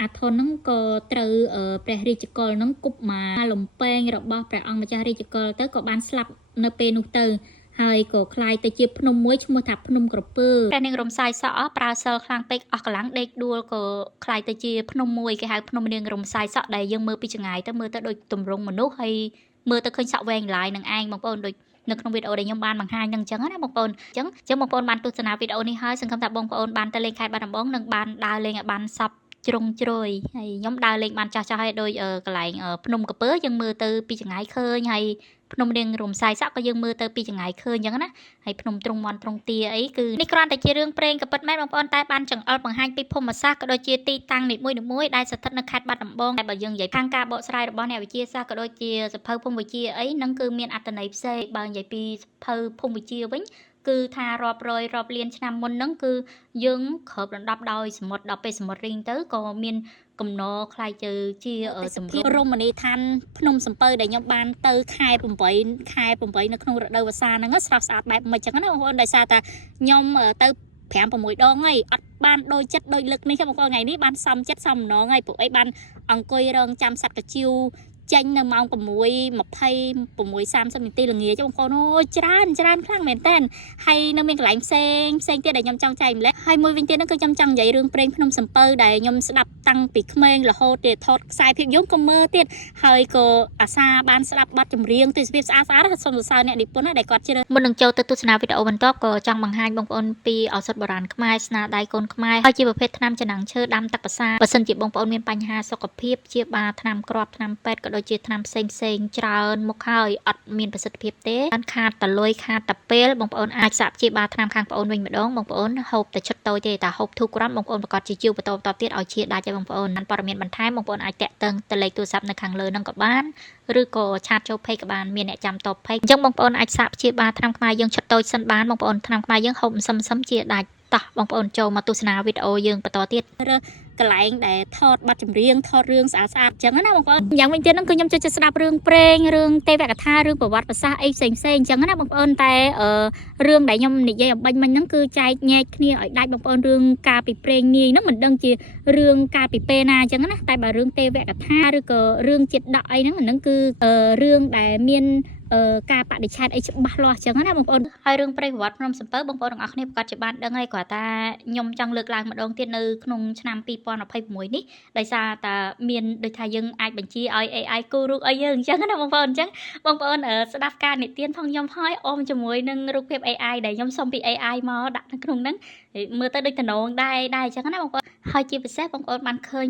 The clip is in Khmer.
អាធនហ្នឹងក៏ត្រូវព្រះរាជកុលហ្នឹងគប់មកលំពេងរបស់ព្រះអង្គម្ចាស់រាជកុលទៅក៏បានស្លាប់នៅពេលនោះទៅហើយក៏คล้ายទៅជាភ្នំមួយឈ្មោះថាភ្នំក្រពើព្រះនាងរំសាយសក់ប្រើសិលខ្លាំងពេកអស់កម្លាំងដេកដួលក៏คล้ายទៅជាភ្នំមួយគេហៅភ្នំនាងរំសាយសក់ដែលយើងមើលពីចម្ងាយទៅមើលទៅដូចទម្រង់មនុស្សហើយមើលទៅឃើញសក់វែងឡាយនឹងឯងបងប្អូនដូចនៅក្នុងវីដេអូដែលខ្ញុំបានបង្ហាញនឹងអញ្ចឹងណាបងប្អូនអញ្ចឹងបងប្អូនបានទស្សនាវីដេអូនេះហើយសង្ឃឹមថាបងប្អូនបានទៅលេងខេត្តបាត់ដំបងនិងបានដើរលេងឲ្យបានសប្បាយជ្រុងជ្រោយហើយខ្ញុំដើរលេងបានចាស់ៗហើយដូចកន្លែងភ្នំក្រពើយើងមើលទៅពីចម្ងាយឃើញហើយភ្នំនាងរំសាយសក់ក៏យើងមើលទៅពីចម្ងាយឃើញអញ្ចឹងណាហើយភ្នំទ្រង់មន់ទ្រង់ទាអីគឺនេះគ្រាន់តែជារឿងព្រេងក៏ពិតមែនបងប្អូនតែបានចង្អុលបង្ហាញពីភូមិសាស្ត្រក៏ដូចជាទីតាំងនីមួយៗដែលស្ថិតនៅខេត្តបាត់ដំបងតែបើយើងនិយាយខាងការបកស្រាយរបស់អ្នកវិទ្យាសាស្ត្រក៏ដូចជាសភៅភូមិវិទ្យាអីហ្នឹងគឺមានអត្ថន័យផ្សេងបើនិយាយពីសភៅភូមិវិទ្យាវិញគឺថារាប់រយរាប់លានឆ្នាំមុនហ្នឹងគឺយើងគ្របដណ្ដប់ដោយសមុទ្រដល់ពេលសមុទ្ររីងទៅក៏មានកំណរខ្លាយទៅជាសម្ភាររមណីយដ្ឋានភ្នំសំពៅដែលខ្ញុំបានទៅខែ8ខែ8នៅក្នុងរដូវវស្សាហ្នឹងស្រស់ស្អាតបែបមិនចឹងណាបងប្អូនដោយសារតែខ្ញុំទៅ5 6 ដងហើយអត់បានដូចចិត្តដូចលឹកនេះទេបងប្អូនថ្ងៃនេះបានសំចិត្តសំម្ដងហើយពួកអីបានអង្គុយរងចាំសัตว์កាជៀវចេញនៅម៉ោង6:20 6:30 នាទីល្ងាចបងប្អូនអូយច្រើនខ្លាំងមែនតើហើយនៅមានកន្លែងផ្សេងទៀតដែលខ្ញុំចង់ចែកម្លែកហើយមួយវិញទៀតហ្នឹងគឺខ្ញុំចង់និយាយរឿងព្រេងភ្នំសំពៅដែលខ្ញុំស្ដាប់តាំងពីក្មេងរហូតទៅថតខ្សែភាពយន្តក៏មើលទៀតហើយក៏អាសាបានស្ដាប់បទចម្រៀងទេសភាពស្អាតសូមសរសើរអ្នកនិពន្ធណាដែលគាត់ជ្រើសមុននឹងចូលទៅទស្សនាវីដេអូបន្ទាប់ក៏ចង់បង្ហាញបងប្អូនពីឱសថបុរាណខ្មែរស្នាដៃកូនខ្មែរហើយជាប្រភេទថ្នាំចំណាំងឈើដាំទឹកប្រសាបើសិនជាបងប្អូនមានបញ្ហាសុខភាពជាបាលថ្នាំគ្រាប់ថ្នាំពេទ្យក៏ដូចជាថ្នាំផ្សេងច្រើនមុខហើយអត់មានប្រសិទ្ធភាពទេបានខាតតលុយខាតតពេលបងប្អូនអាចសាកព្យាបាលថ្នាំខាងប្អូនវិញម្ដងបងប្អូនហូបតែឈុតតូចទេតែហូបធូរគ្រាន់បងប្អូនប្រកាសជាជីវបន្តទៀតឲ្យជាដាច់ហើយបងប្អូនបានព័ត៌មានបន្ថែមបងប្អូនអាចតាក់ទងទៅលេខទូរស័ព្ទនៅខាងលើនឹងក៏បានឬក៏ឆាតចូល page ក៏បានមានអ្នកចាំតប page អញ្ចឹងបងប្អូនអាចសាកព្យាបាលថ្នាំខ្មែរយើងឈុតតូចសិនបានបងប្អូនថ្នាំខ្មែរយើងហូបសឹមជាដាច់តោះបងប្អូនចូលមកទស្សនាវីដេអូយើងបន្តទៀតកន្លែងដែលថតបទចម្រៀងថតរឿងស្អាតអញ្ចឹងណាបងប្អូនយ៉ាងវិញទៀតហ្នឹងគឺខ្ញុំចូលចិត្តស្ដាប់រឿងព្រេងរឿងទេវកថារឿងប្រវត្តិសាស្ត្រអីផ្សេងអញ្ចឹងណាបងប្អូនតែរឿងដែលខ្ញុំនិយាយអំបញ្ញមិញហ្នឹងគឺចែកញែកគ្នាឲ្យដាច់បងប្អូនរឿងការពីព្រេងនាយហ្នឹងមិនដឹងជារឿងការពីពេលណាអញ្ចឹងណាតែបើរឿងទេវកថាឬក៏រឿងជាតិដកអីហ្នឹងគឺរឿងដែលមានការបដិឆេទអីច្បាស់លាស់ចឹងណាបងប្អូនហើយរឿងព្រេងប្រវត្តិភ្នំសំពៅបងប្អូនទាំងអស់គ្នាប្រកាសជាបានដឹងហើយគ្រាន់តែខ្ញុំចង់លើកឡើងម្ដងទៀតនៅក្នុងឆ្នាំ2026នេះដោយសារតែមានដូចថាយើងអាចបញ្ជាឲ្យ AI គូររូបឲ្យយើងអញ្ចឹងណាបងប្អូនអញ្ចឹងបងប្អូនស្ដាប់ការនិទានផងខ្ញុំហើយអមជាមួយនឹងរូបភាព AI ដែលខ្ញុំសុំពី AI មកដាក់នៅក្នុងហ្នឹងមើលទៅដូចតំណងដែរអញ្ចឹងណាបងប្អូនហើយជាពិសេសបងប្អូនបានឃើញ